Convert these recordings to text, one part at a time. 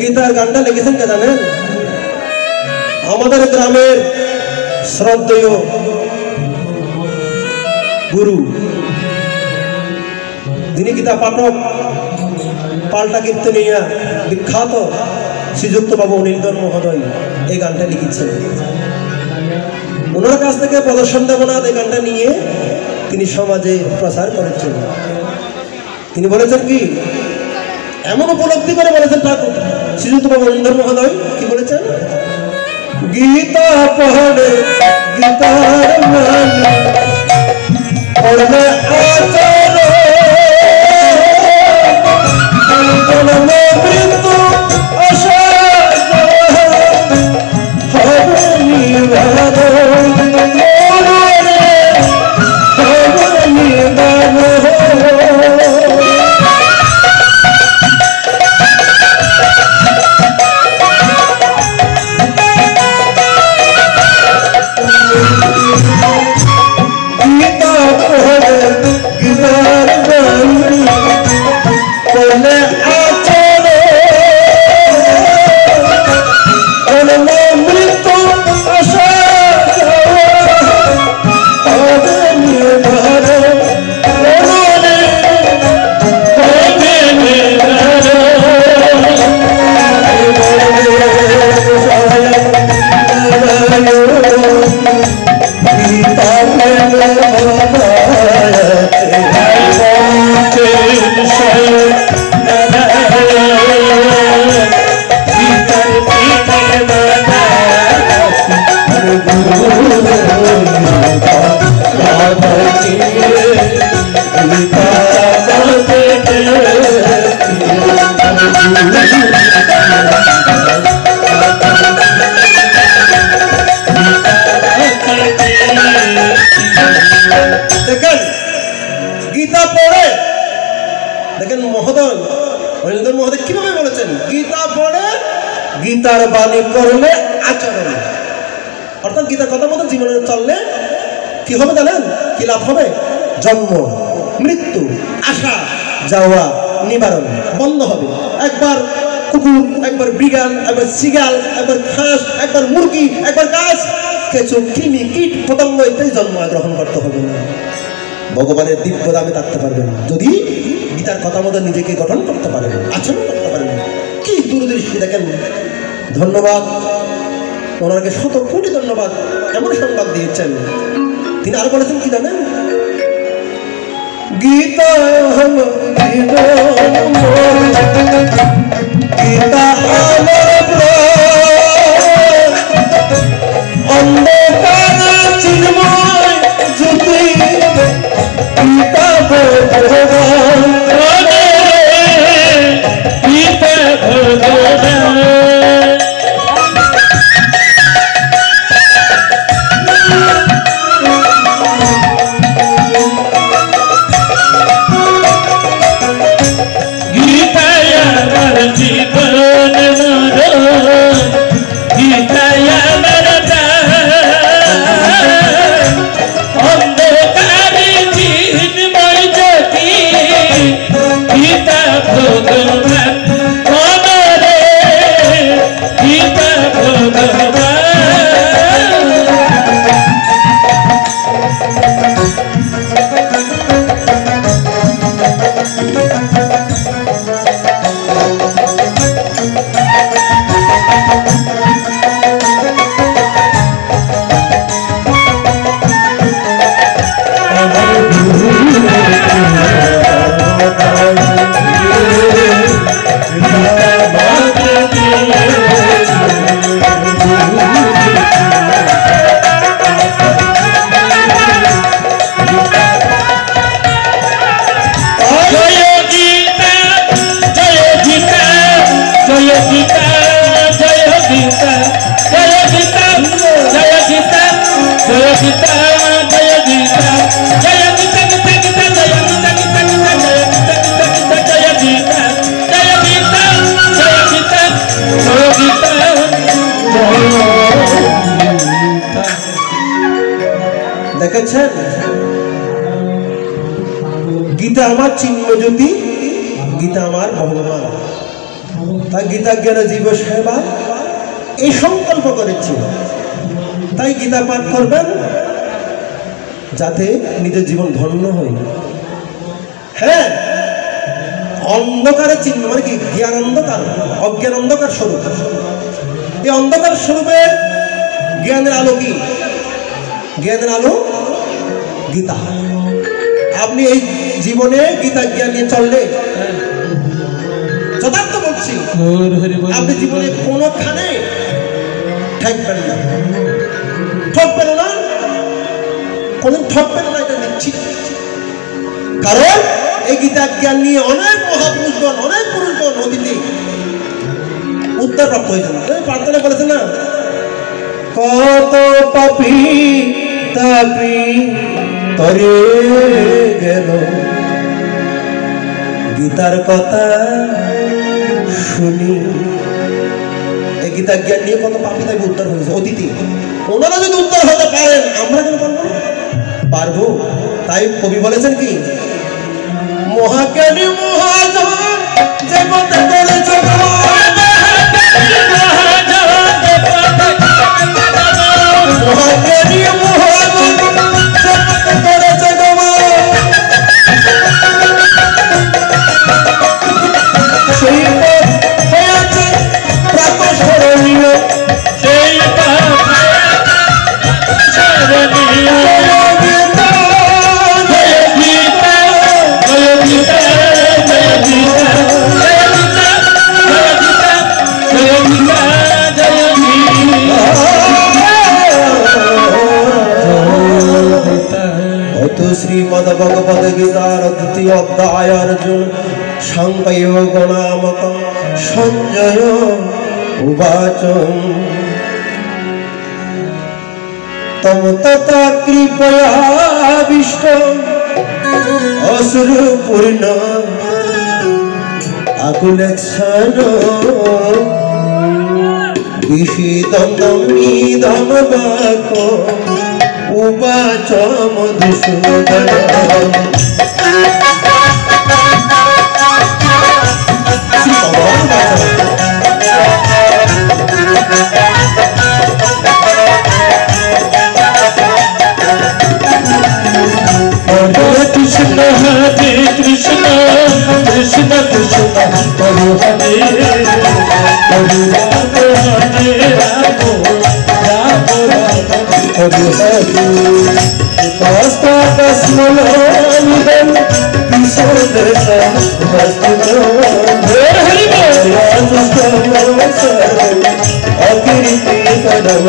গীতার গানটা লিখেছেন কে জানেন? আমাদের গ্রামের শ্রদ্ধেয় গুরু, যিনি গীতা পাঠক, পাল্টা কীর্তনিয়া বিখ্যাত শ্রীযুক্ত বাবু নীলধর মহোদয় এই গানটা লিখেছেন। ওনার কাছ থেকে প্রদর্শন দেবনাথ এই গানটা নিয়ে তিনি সমাজে প্রচার করেছেন। তিনি বলেছেন কি, এমন উপলব্ধি করে বলেছেন ঠাকুর শ্রীযুক্ত বাবু নীলধর মহোদয় কি বলেছেন? গীতা পড়ে গীতার মানে পড়লে আচরণ জন্ম মৃত্যু হবে নিবারণ হবে নিবারণ। গীতার বাণী করলে আচরণ, অর্থাৎ গীতার কথা মতো জীবনে চললে কি হবে জানেন? কি লাভ হবে? জন্ম মৃত্যু আসা যাওয়া নিবারণ বন্ধ হবে। একবার কুকুর, একবার বিড়াল, একবার শিগাল, একবার হাঁস, একবার মুরগি, একবার গাছ, কিছু কৃমি কীট পতঙ্গ ইত্যাদি জন্ম গ্রহণ করতে হবে না। ভগবানের দিব্য দামে থাকতে পারবেন যদি গীতার কথা মতো নিজেকে গঠন করতে পারেন, আচরণ করতে পারেন। কি দূরদৃষ্টি দেখেন! ধন্যবাদ, ওনাকে শত কোটি ধন্যবাদ, এমন সংবাদ দিয়েছেন। তিনি আরো বলেছেন কি জানেন? গীতা গীতা অন্ধকার চিন্ময় জ্যোতি গীতা ভগবান গীতা ভগবান। গীতা আমার ভগবান। তাই গীতা জ্ঞান জীব সেবা এই সংকল্প করেছি। তাই গীতা পাঠ করবেন যাতে নিজের জীবন ধন্য হয়। হ্যাঁ, অন্ধকারে চিহ্ন মানে কি? জ্ঞান অন্ধকার, অজ্ঞান অন্ধকার স্বরূপ। এই অন্ধকার স্বরূপে জ্ঞানের আলো কি? জ্ঞানের আলো গীতা। আপনি এই জীবনে গীতা জ্ঞান নিয়ে চললে, যথার্থ বলছি, আপনি জীবনে কোনোখানে ঠকবেন না, ঠকবেন না, কোনদিন ঠকবেন না, এটা নিশ্চিত। কারণ এই গীতা জ্ঞান নিয়ে অনেক মহাপুরুষগণ, অনেক পুরুষগণ অতীতে উদ্ধার প্রাপ্ত হয়েছেন। প্রার্থনা বলেছেন না, কত পাপী তাপী তরে গেল গীতার কথা শুনি। এই গীতা জ্ঞান নিয়ে কত পাপী তাপী উদ্ধার হয়েছে অতীতে। ওনারা যদি উদ্ধার হতে পারেন, আমরা কেন পারবো না? পারবো। তাই কবি বলেছেন কি, মহাজ্ঞানী মহাজন যে পথে করেছে মহাজ্ঞানী মহাজন যে পথে করেছে সেই পথ হয়েছে প্রাতঃস্মরণীয়, সেই পথ স্মরণীয়। শ্রীমদ ভগবদ গীতার দ্বিতীয় অধ্যায় অর্জুন সংকৈব গণামক সঞ্জয় উবাচ তম তথা কৃপয়াবিষ্ট অসুর পূর্ণ আকুলেক্ষণ বিষিদন্দম নিদম বাক উবাচ মধুসূদন কৃষ্ণ হরে কৃষ্ণ কৃষ্ণ কৃষ্ণ হরে হরে হরে রাম হরে রাম রাম রাম হরে হরে তস্মাদস্মলমিদং বিশোদশং বস্তুতং অকীর্তিকরমর্জুন।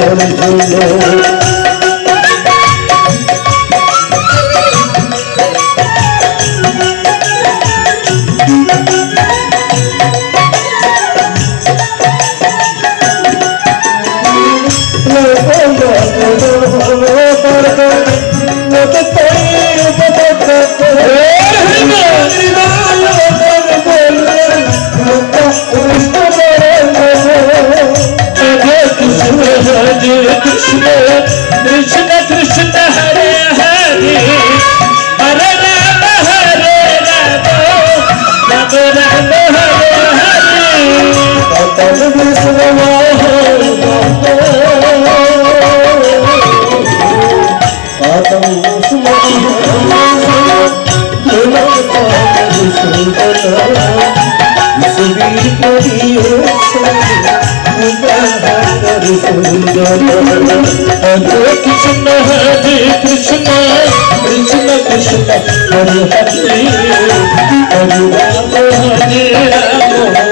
Krishna Krishna Hare Hare Hare Rama Hare Rama Rama Rama Hare Hare Tata Vishnu Hare Krishna Hare Krishna Krishna Krishna Hare Hare Hare Rama Hare Rama